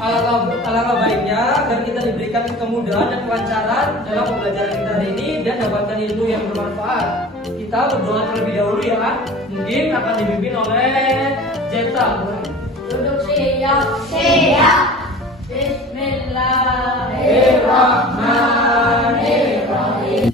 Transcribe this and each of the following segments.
Alangkah baiknya agar kita diberikan kemudahan dan kelancaran dalam pembelajaran kita hari ini dan dapatkan ilmu yang bermanfaat. Kita berdoa terlebih dahulu ya. Mungkin akan dipimpin oleh Zeta. Duduk siap. Bismillahirrahmanirrahim.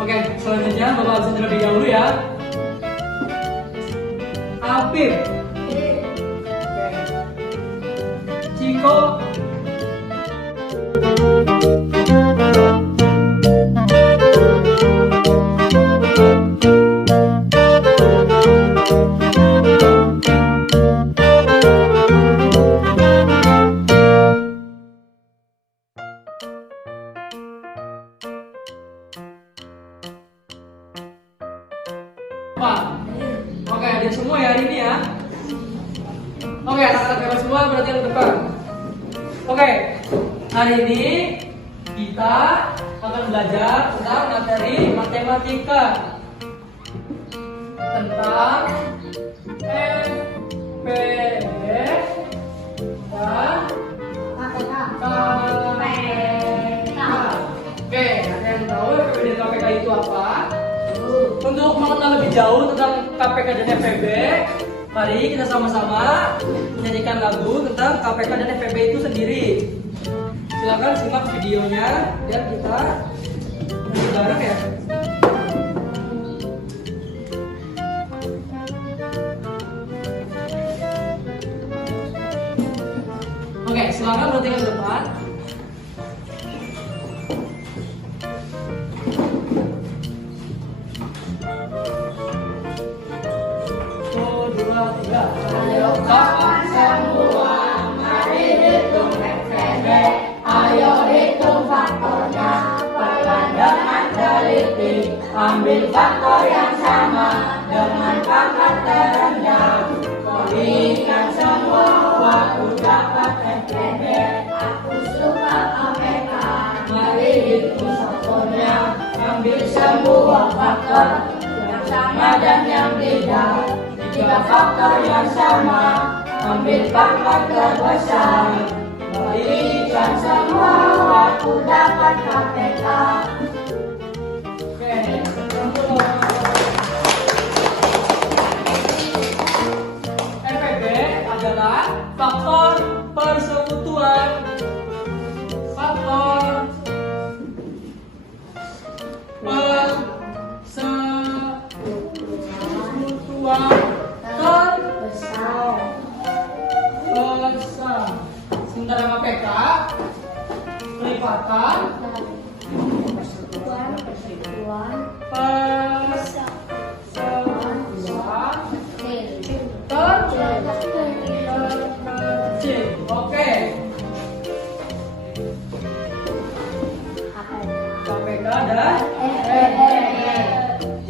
Oke, selanjutnya Bapak absen terlebih dahulu ya. Apip. Ciko. Oke, adik semua ya hari ini ya. Oke, anak-anak hebat semua berarti yang depan. Oke, hari ini kita akan belajar tentang materi matematika, tentang FPB dan KPK. Oke, ada yang tahu FPB dan KPK itu apa? Untuk mengenal lebih jauh tentang KPK dan FPB, mari kita sama-sama menyanyikan lagu tentang KPK dan FPB itu sendiri. Silakan simak videonya dan kita nyanyi bareng ya. Oke, silakan perhatikan ke depan. Ayo kawan semua, mari hitung FPB. Ayo hitung faktornya, pelan dengan teliti. Ambil faktor yang sama dengan pangkat terendah. Berikan semua waktu dapat FPB. Aku suka KPK. Mari hitung faktornya, ambil semua faktor yang sama dan yang tidak. Jika faktor yang sama, ambil pangkat terbesar. Berikan semua waktu dapat KPK. Oke, FPB adalah faktor persekutuan. Faktor persekutuan terbesar. Sementara KPK pelipatan persekutuan terkecil. Oke. KPK dan FPB.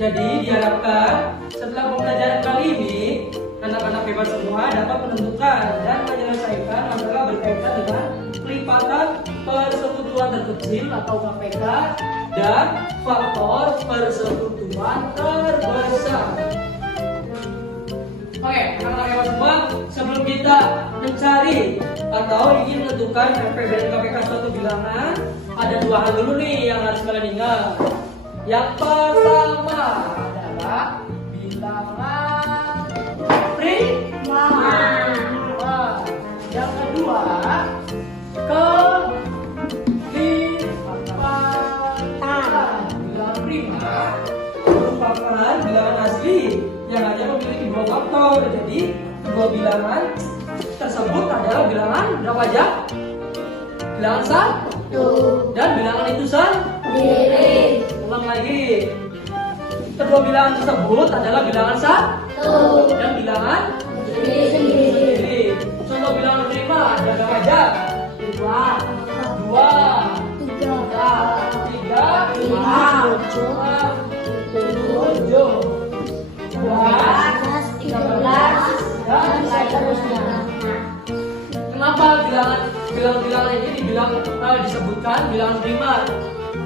Jadi diharapkan setelah pembelajaran kali ini anak-anak hebat semua dapat menentukan dan menyelesaikan masalah berkaitan dengan pelipatan persekutuan terkecil atau KPK dan faktor persekutuan terbesar. Oke, anak-anak hebat semua, sebelum kita mencari atau ingin menentukan FPB dan KPK suatu bilangan, ada dua hal dulu nih yang harus kalian ingat. Yang pertama adalah bilangan prima. Yang kedua, kelipatan. Bilangan prima merupakan bilangan asli yang hanya memiliki dua faktor. Jadi dua bilangan tersebut adalah bilangan berapa aja? Bilangan satu dan bilangan itu sendiri. Ulang lagi. Kedua bilangan tersebut adalah bilangan satu dan bilangan sendiri. Contoh bilangan berikut Kenapa bilangan ini disebutkan bilangan prima?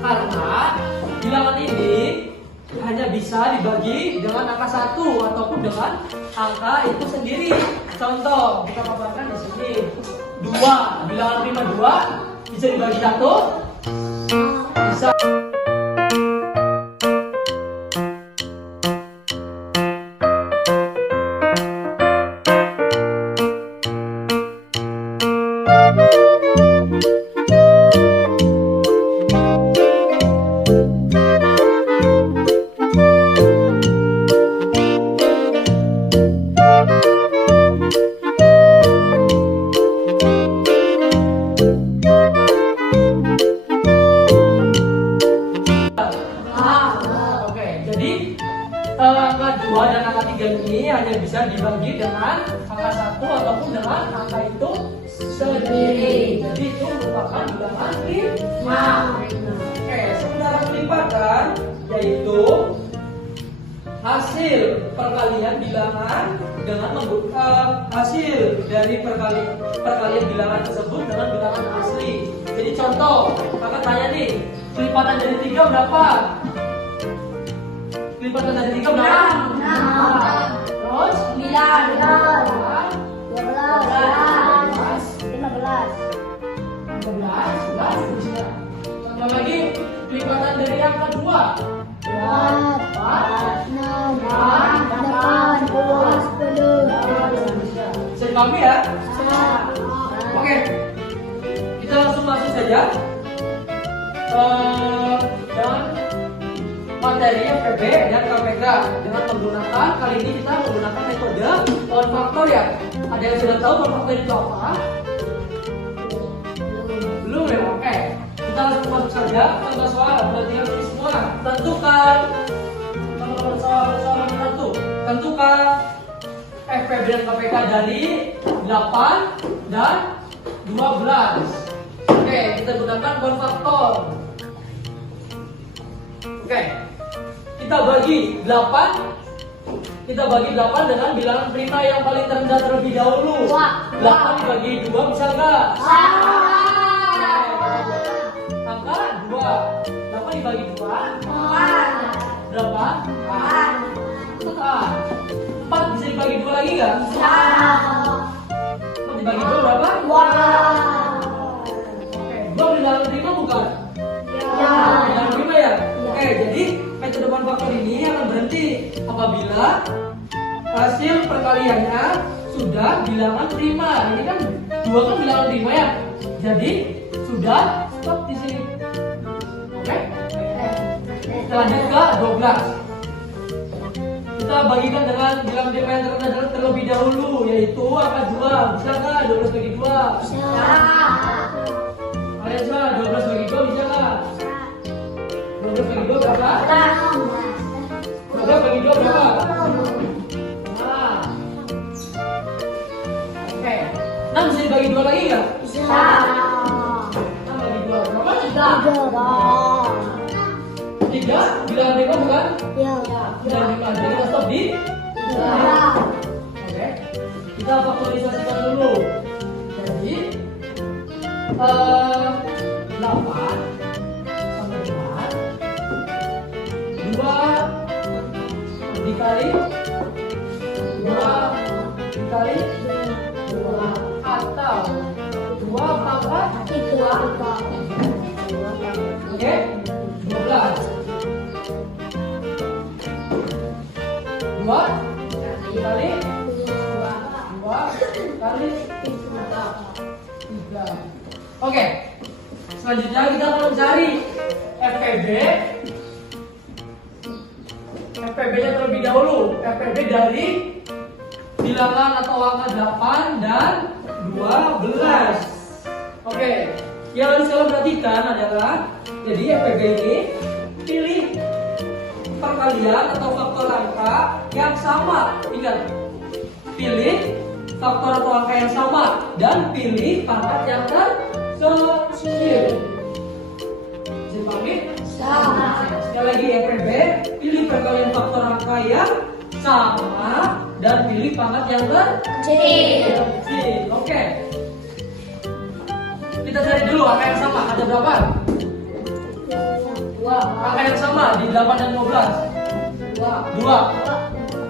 Karena bilangan ini hanya bisa dibagi dengan angka 1 ataupun dengan angka itu sendiri. Contoh, kita paparkan di sini 2, bilangan prima 2 bisa dibagi 1, bisa. Angka 2 dan angka 3 ini hanya bisa dibagi dengan angka 1 ataupun dengan angka itu sendiri. Jadi itu merupakan bilangan prima. Oke, sementara pelipatan yaitu hasil perkalian bilangan dengan hasil dari perkalian bilangan tersebut dengan bilangan asli. Jadi contoh, kakak tanya nih, pelipatan dari 3 berapa? Pelipatan dari 3 berapa? 6. Terus 9, 12, 15. 11. Tambah lagi pelipatan dari angka 2. 4, 6, 8, 10. Bisa dipahami ya? Oke, kita langsung masuk saja dengan materi FEB dan KPK dengan menggunakan, kali ini kita menggunakan metode power faktor ya. Ada yang sudah tahu power faktor itu apa? Belum ya? Oke, kita langsung masuk saja. Contoh soal, berarti ini semua. Tentukan soal satu. Tentukan FEB dan KPK dari 8 dan 12. Oke, kita gunakan power faktor. Oke, kita bagi 8 dengan bilangan prima yang paling terendah terlebih dahulu. 8 dibagi 2 bisa enggak? Angka 2. 8 dibagi 2 berapa? 4 bisa dibagi 2 lagi enggak? 4 dibagi 2 berapa? Oke, 2 bilangan prima bukan? Bilangan prima ya? Oke, jadi metode power faktor ini akan berhenti apabila hasil perkaliannya sudah bilangan prima. Ini kan 2 kan bilangan prima ya. Jadi sudah stop di sini. Oke? Kita lanjut ke 12. Kita bagikan dengan bilangan prima yang terendah terlebih dahulu, yaitu angka 2. Bisa nggak 12 bagi 2? Kalian coba 12 bagi 2 bisa nggak? 12 bagi 2 berapa? 12 bagi 2 berapa? Nah. Oke. 6 bisa dibagi 2 lagi nggak? 6 bagi 2 berapa? 3 bilangan prima bukan? Bilangan prima. Jadi kita stop di 3. Oke. Kita faktorisasikan dulu. Jadi 8 dikali 2 atau 2 pangkat 3. Oke, 12. 2 dikali 2 kali 3. Oke, selanjutnya kita akan mencari FPB-nya terlebih dahulu. FPB dari bilangan atau angka 8 dan 12. Oke, yang harus kalian perhatikan adalah, jadi FPB ini pilih perkalian atau faktor angka yang sama. Ingat, pilih faktor atau angka yang sama dan pilih pangkat yang terkecil. Bisa dipahami? Sekali lagi FPB, pilih perkalian faktor angka yang sama dan pilih pangkat yang kecil. Oke. Kita cari dulu angka yang sama. Ada berapa? 2. Angka yang sama di 8 dan 12. 2.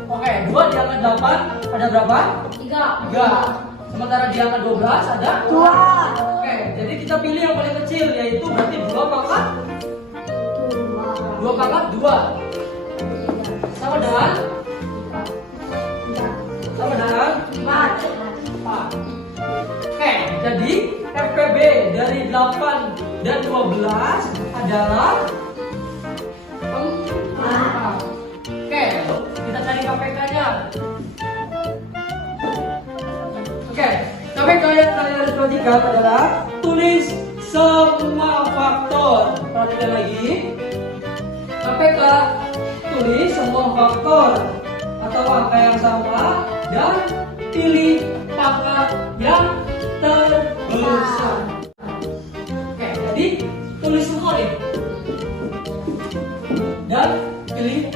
Oke, 2 di angka 8 ada berapa? 3. Sementara di angka 12 ada 2. Oke, jadi kita pilih yang paling kecil, yaitu berarti 2 pangkat 2. Sama dengan 4. Oke, jadi FPB dari 8 dan 12 adalah 4. Oke, kita cari KPK-nya. Oke, KPK yang kalian harus perhatikan adalah tulis semua faktor. Perhatikan lagi. KPK tulis semua faktor atau angka yang sama dan pilih pangkat yang terbesar. Oke, jadi tulis semua nih dan pilih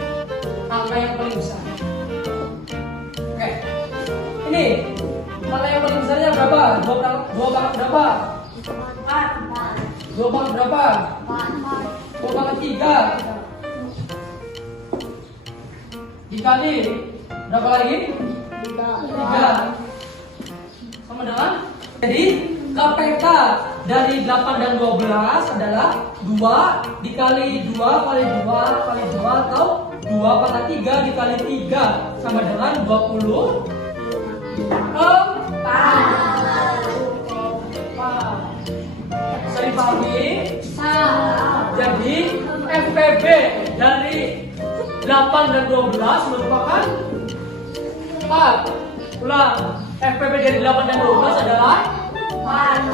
angka yang paling besar. Oke, ini angka yang paling besarnya berapa? 2 pangkat berapa? 2 pangkat berapa? 2 pangkat 3 dikali berapa lagi? 3 sama dengan, jadi KPK dari 8 dan 12 adalah 2 dikali 2 kali 2 kali 2 atau 2 pangkat 3 dikali 3 sama dengan 24. Bisa dipahami? Jadi FPB dari 8 dan 12 merupakan 4. Ulang, FPB dari 8 dan 12 adalah 4.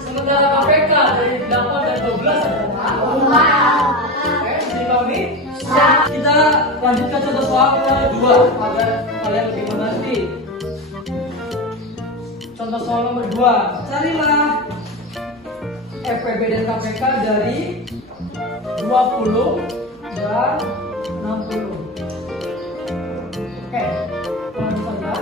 Sementara KPK dari 8 dan 12 adalah 4. Oke, bisa dipahami? Kita lanjutkan contoh soal kedua agar kalian lebih mengerti. Contoh soal nomor 2. Carilah FPB dan KPK dari 20 dan 60. Oke, langsung saja.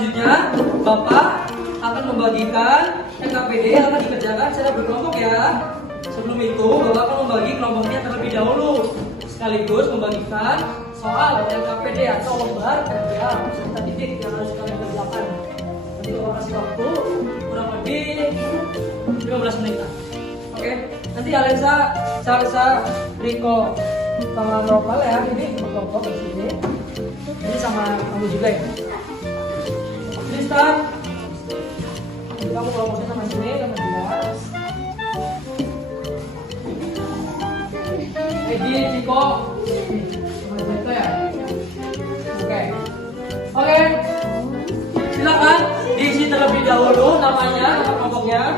Selanjutnya, Bapak akan membagikan NKPD yang akan dikerjakan secara berkelompok ya. Sebelum itu, Bapak akan membagi kelompoknya terlebih dahulu, sekaligus membagikan soal NKPD atau lembar kerja serta titik yang harus kalian kerjakan. Nanti Bapak kasih waktu kurang lebih 15 menit. Oke, nanti Alisa, Salsa, Riko, sama Nopal ya, ini berkelompok di sini. Ini sama kamu juga ya. Tristan, kamu kelompoknya sama sini, sama dia. Edi, Ciko, sama Ciko ya. Oke, silakan diisi terlebih dahulu namanya, nama kelompoknya.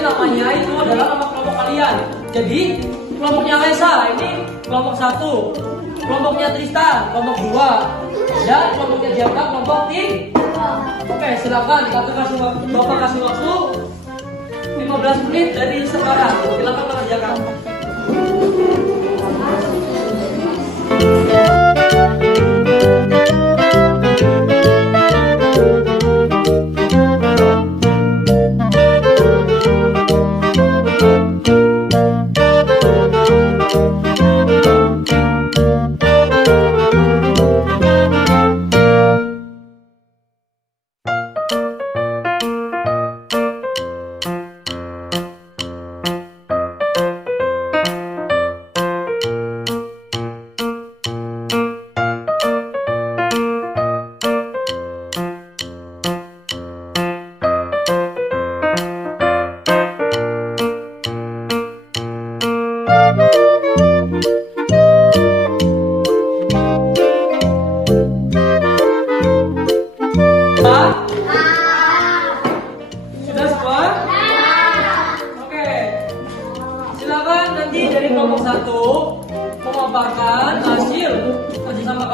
Namanya itu adalah nama kelompok kalian. Jadi kelompoknya Lesa ini kelompok 1, kelompoknya Tristan kelompok 2, dan kelompoknya Jaka kelompok 3. Oke, silakan Bapak kasih waktu 15 menit dari sekarang. Silakan mengerjakan.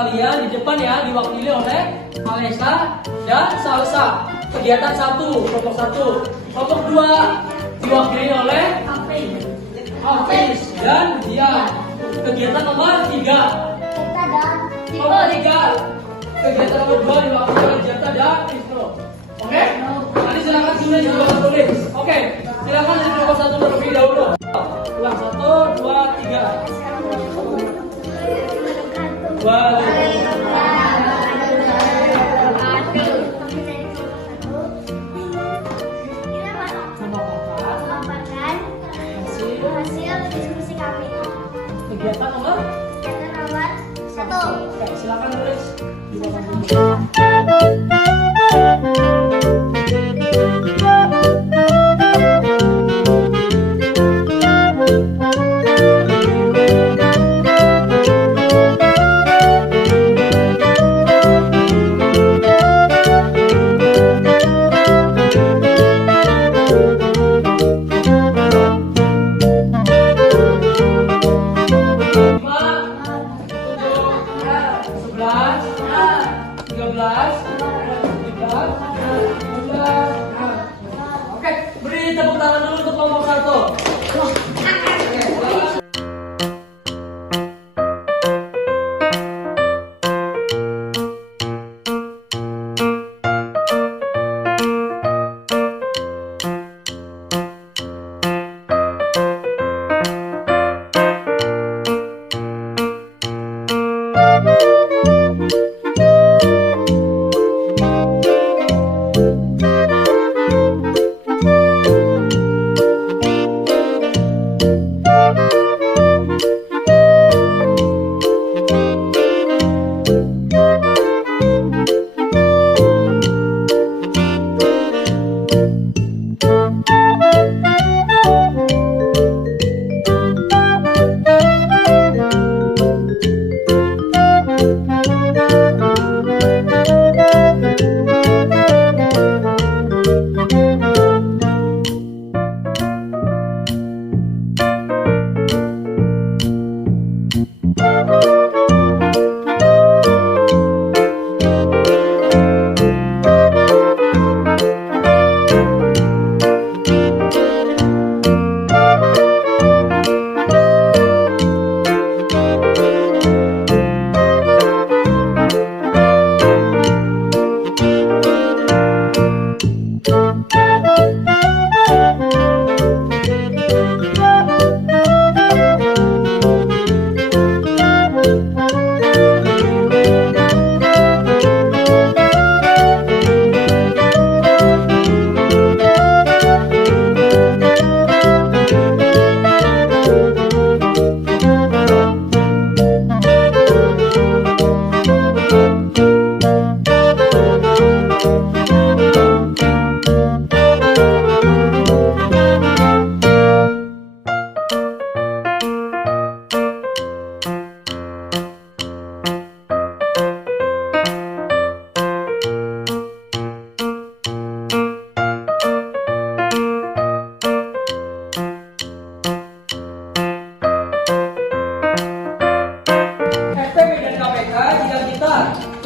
kalian di depan ya diwakili oleh Alesa dan Salsa. Kegiatan 1, kelompok 1. Kelompok 2 diwakili oleh Hafiz dan Dian. Kegiatan nomor 3. Nomor 3. Kegiatan nomor 2 diwakili oleh Jata dan Isro. Oke? Nanti silakan sudah di kelompok tulis. Oke, silakan dari kelompok 1 terlebih dahulu. Ulang 1, 2, 3. Hasil diskusi kami. Kegiatan nomor 1. Oke, silakan tulis di bawah ini. Oke, beri tepuk tangan dulu untuk kelompok 1.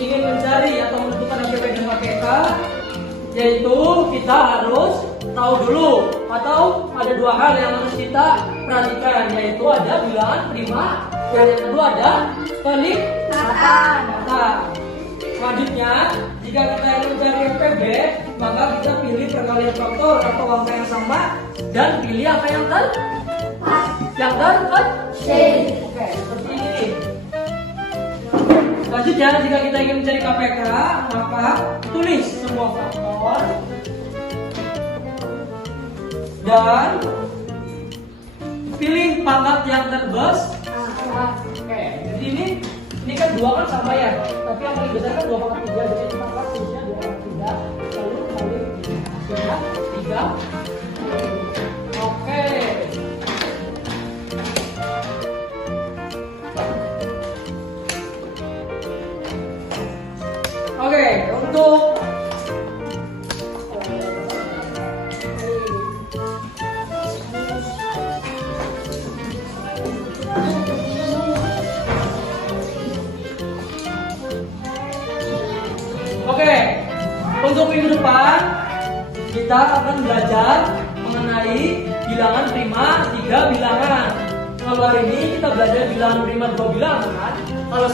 ingin mencari atau menentukan APP dan KPK, yaitu kita harus tahu dulu atau ada dua hal yang harus kita perhatikan, yaitu ada bilangan prima dan yang kedua ada peningkatan. Selanjutnya, jika kita ingin mencari APB, maka kita pilih perkalian faktor atau angka yang sama dan pilih angka yang terkecil. Oke, seperti ini. Selanjutnya, jika kita ingin mencari KPK, maka tulis semua faktor dan pilih pangkat yang terbesar. Oke, jadi ini kan dua kan sama ya, tapi yang paling besar kan 2/3, jadi maka tulisnya 2/3 lalu kali 3. Oke. Oke, untuk Untuk minggu depan kita akan belajar mengenai bilangan prima 3 bilangan. Kalau hari ini kita belajar bilangan prima 2 bilangan. Kalau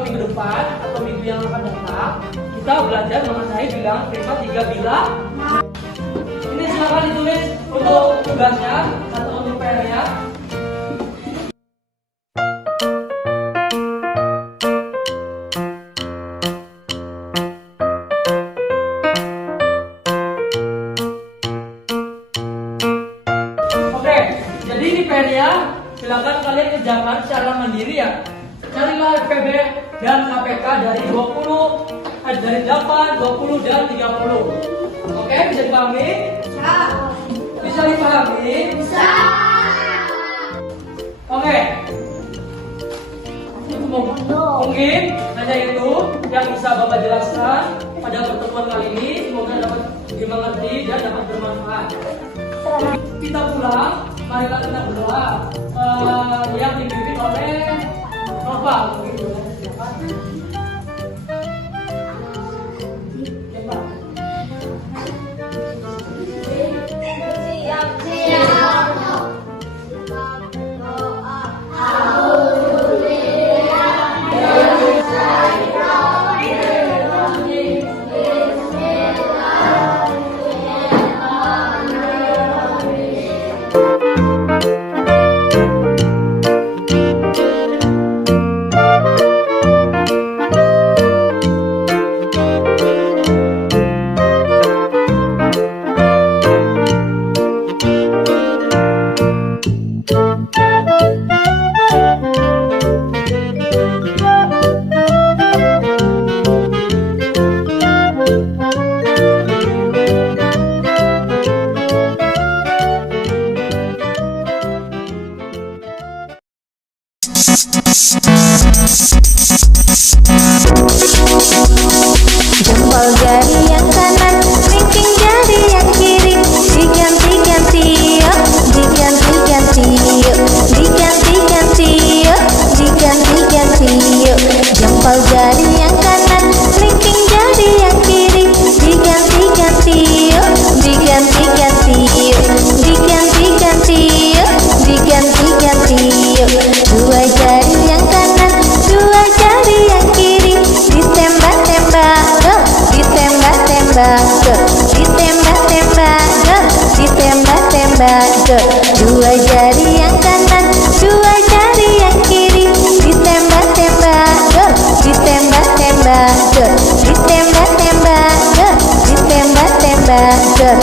minggu depan atau minggu yang akan datang kita belajar mengenai bilangan prima 3 bilangan. Ini silakan ditulis untuk tugasnya atau untuk PR-nya. Oke, jadi ini PR-nya silakan kalian kerjakan secara mandiri ya. Carilah FPB dan KPK dari 8, 20, dan 30. Oke, bisa dipahami? Bisa dipahami? Bisa. Oke. Mungkin hanya itu yang bisa Bapak jelaskan pada pertemuan kali ini. Semoga dapat dimengerti dan dapat bermanfaat. Kita pulang, marilah kita berdoa yang dipimpin oleh Bapak. Begitu. Jempol jari yang kanan, kelingking jari yang kiri, diganti-ganti yuk, diganti-ganti yuk, diganti-ganti yuk, diganti-ganti yuk. Jempol jari yang kanan, kelingking jari yang kiri, diganti-ganti yuk, diganti-ganti yuk, diganti-ganti yuk, diganti-ganti yuk. Dua jari yang kanan, dua jari yang kiri, ditembak-tembak go, ditembak-tembak go, ditembak-tembak go, ditembak-tembak go. Dua jari yang kanan, dua jari yang kiri, ditembak-tembak go, ditembak-tembak go, ditembak-tembak go, ditembak-tembak go.